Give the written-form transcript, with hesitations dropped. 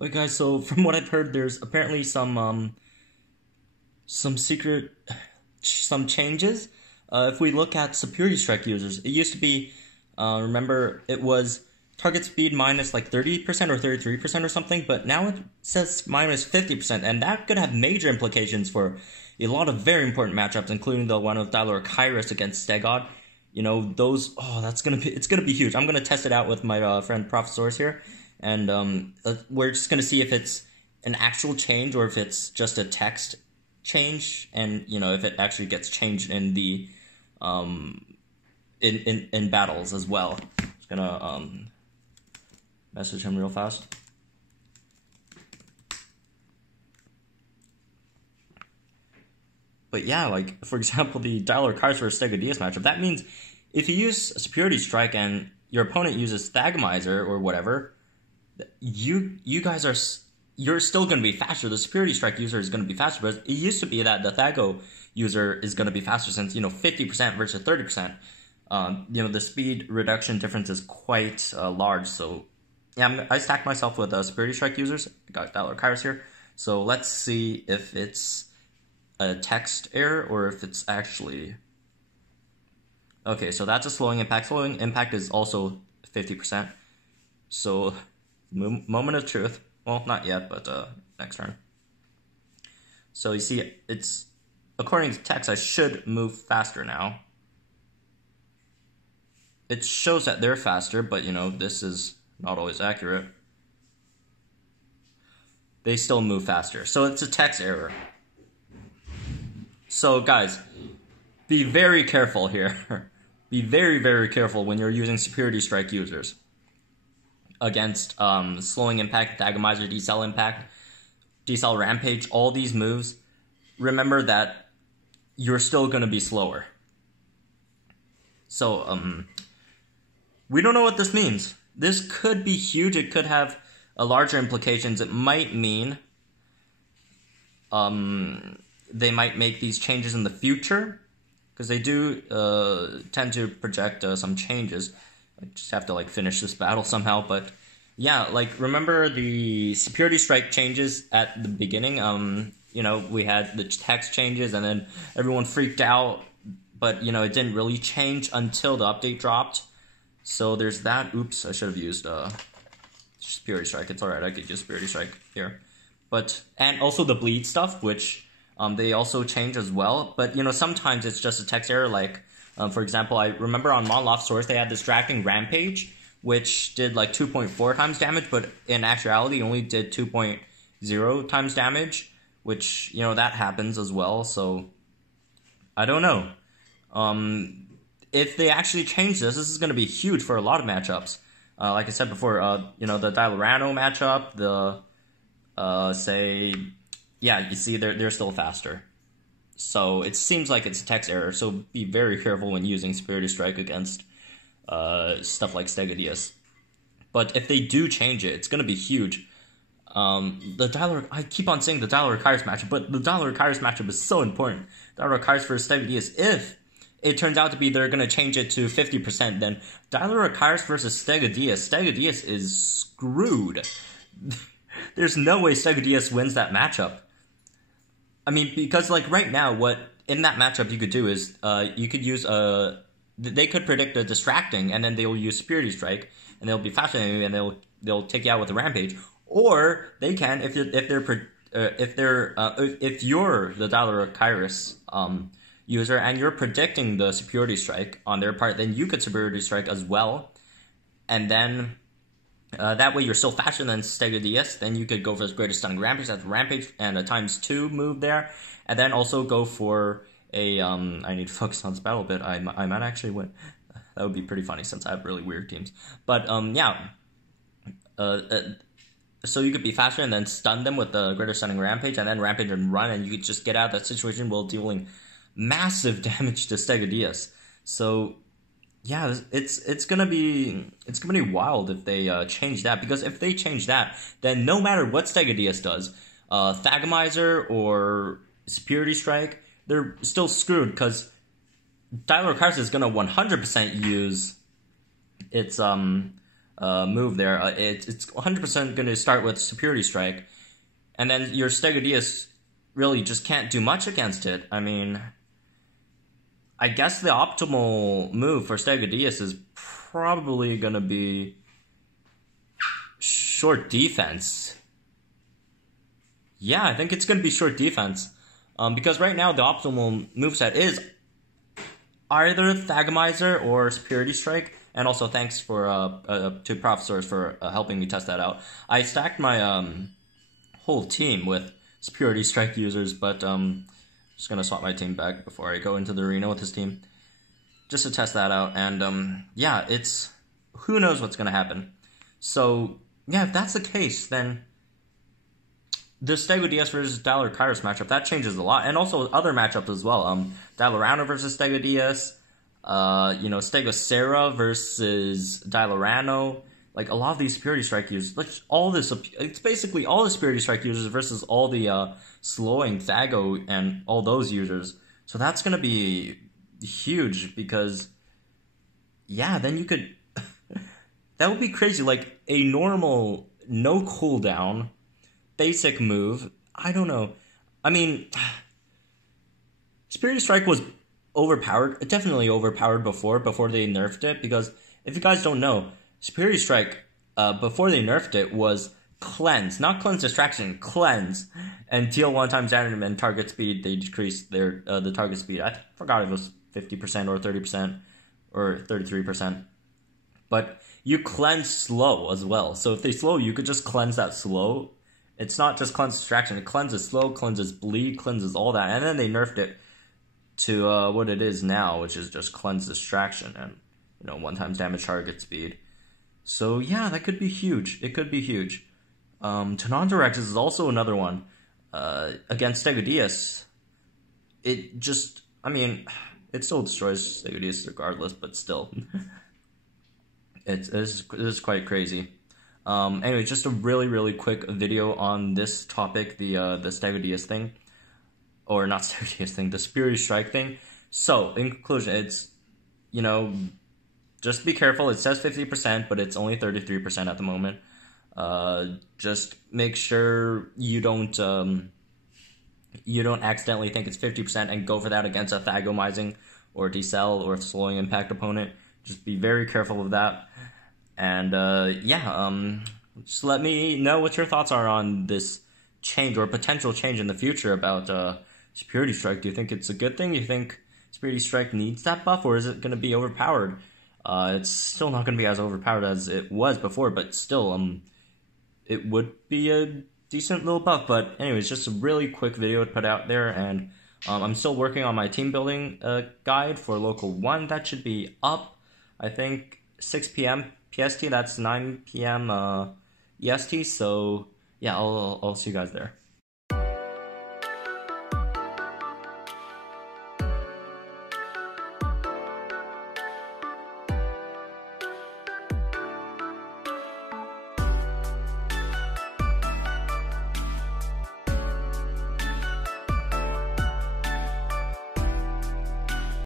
Alright guys, so from what I've heard, there's apparently some changes. If we look at Superiority Strike users, it used to be, remember, it was target speed minus like 30% or 33% or something, but now it says minus 50%, and that could have major implications for a lot of very important matchups, including the one of Kairos against Stegod. You know, those, it's gonna be huge. I'm gonna test it out with my friend Professors here, and we're just gonna see if it's an actual change or if it's just a text change, and you know, if it actually gets changed in the in battles as well. Just gonna message him real fast. But yeah, like, for example, the Kairos versus Stegodius matchup, that means if you use Superiority Strike and your opponent uses Thagomizer or whatever, you're still going to be faster. The Superiority Strike user is going to be faster, but it used to be that the Thago user is going to be faster since, you know, 50% versus 30%. You know, the speed reduction difference is quite large, so yeah, I stacked myself with Superiority Strike users. I got Kairos here, so let's see if it's a text error or if it's actually... Okay, so that's a slowing impact. Slowing impact is also 50%. So, moment of truth. Well, not yet, but next turn. So you see, it's, according to text, I should move faster now. It shows that they're faster, but you know, this is not always accurate. They still move faster. So it's a text error. So guys, be very careful here. Be very, very careful when you're using Superiority Strike users against slowing impact, Thagomizer, decel impact, decel rampage, all these moves. Remember that you're still going to be slower. So we don't know what this means. This could be huge. It could have larger implications. It might mean they might make these changes in the future, because they do tend to project some changes. I just have to like finish this battle somehow, but yeah, like remember the Superiority Strike changes at the beginning. You know, we had the text changes and then everyone freaked out, but you know, it didn't really change until the update dropped. So there's that. Oops, I should have used Superiority Strike. It's alright, I could use Superiority Strike here. But, and also the bleed stuff, which they also change as well. But, you know, sometimes it's just a text error. Like, for example, I remember on Monloft Source, they had this Distracting Rampage, which did like 2.4 times damage, but in actuality only did 2.0 times damage, which, you know, that happens as well. So, I don't know. If they actually change this is going to be huge for a lot of matchups. Like I said before, you know, the Dialorano matchup, the, say... Yeah, you see, they're still faster. So it seems like it's a text error, so be very careful when using Superiority Strike against stuff like Stegodius. But if they do change it, it's going to be huge. I keep on saying the Kairos matchup, but the Kairos matchup is so important. Kairos versus Stegodius, if it turns out to be they're going to change it to 50%, then Kairos versus Stegodius is screwed. There's no way Stegodius wins that matchup. I mean, because like right now, what in that matchup you could do is you could use they could predict a Distracting, and then they will use Superiority Strike, and they'll be faster than you, and they'll take you out with a Rampage. Or they can, if you're the Kairos user and you're predicting the Superiority Strike on their part, then you could Superiority Strike as well, and then. That way you're still faster than Stegodius, then you could go for this Greater Stunning Rampage, that's Rampage, and a ×2 move there, and then also go for a, I need to focus on this battle a bit, I might actually win. That would be pretty funny since I have really weird teams. But, yeah, so you could be faster and then stun them with the Greater Stunning Rampage, and then Rampage and run, and you could just get out of that situation while dealing massive damage to Stegodius. So... yeah, it's gonna be wild if they change that, because if they change that, then no matter what Stegodius does, Thagomizer or Superiority Strike, they're still screwed, because Kairos is gonna 100% use its move there. It's 100% going to start with Superiority Strike, and then your Stegodeus really just can't do much against it. I mean, I guess the optimal move for Stegodeus is probably going to be short defense. Yeah, I think it's going to be short defense. Because right now the optimal moveset is either Thagomizer or Superiority Strike. And also thanks for to Professors for helping me test that out. I stacked my whole team with Superiority Strike users, but just gonna swap my team back before I go into the arena with this team, just to test that out. And yeah, it's who knows what's gonna happen. So yeah, if that's the case, then the Stegodeus versus Kairos matchup, that changes a lot, and also other matchups as well. Dilorano versus Stegodeus. Stegosera versus Dilorano. Like, a lot of these Superiority Strike users, like, it's basically all the Superiority Strike users versus all the slowing Thago and all those users. So that's gonna be huge, because, yeah, then you could, that would be crazy, like, a normal, no cooldown, basic move, I don't know. I mean, Superiority Strike was overpowered, definitely overpowered before they nerfed it, because if you guys don't know, Superiority Strike, before they nerfed it, was cleanse, not cleanse distraction, cleanse, and deal 1 times damage and target speed. They decreased their the target speed. I forgot if it was 50% or 30% or 33%, but you cleanse slow as well. So if they slow, you could just cleanse that slow. It's not just cleanse distraction, it cleanses slow, cleanses bleed, cleanses all that, and then they nerfed it to what it is now, which is just cleanse distraction and 1 times damage target speed. So yeah, that could be huge. It could be huge. Tonondirect is also another one. Against Stegodeus, it just, I mean, it still destroys Stegodeus regardless, but still. It's quite crazy. Anyway, just a really quick video on this topic, the Stegodeus thing. Or not Stegodeus thing, the Superiority Strike thing. So, in conclusion, it's, just be careful. It says 50%, but it's only 33% at the moment. Just make sure you don't accidentally think it's 50% and go for that against a Thagomizing or Decel or slowing impact opponent. Just be very careful of that. And just let me know what your thoughts are on this change or potential change in the future about Superiority Strike. Do you think it's a good thing? Do you think Superiority Strike needs that buff, or is it going to be overpowered? It's still not going to be as overpowered as it was before, but still, it would be a decent little buff. But anyways, just a really quick video to put out there, and I'm still working on my team building guide for Local 1. That should be up, I think, 6 p.m. PST. That's 9 p.m. EST. So yeah, I'll see you guys there.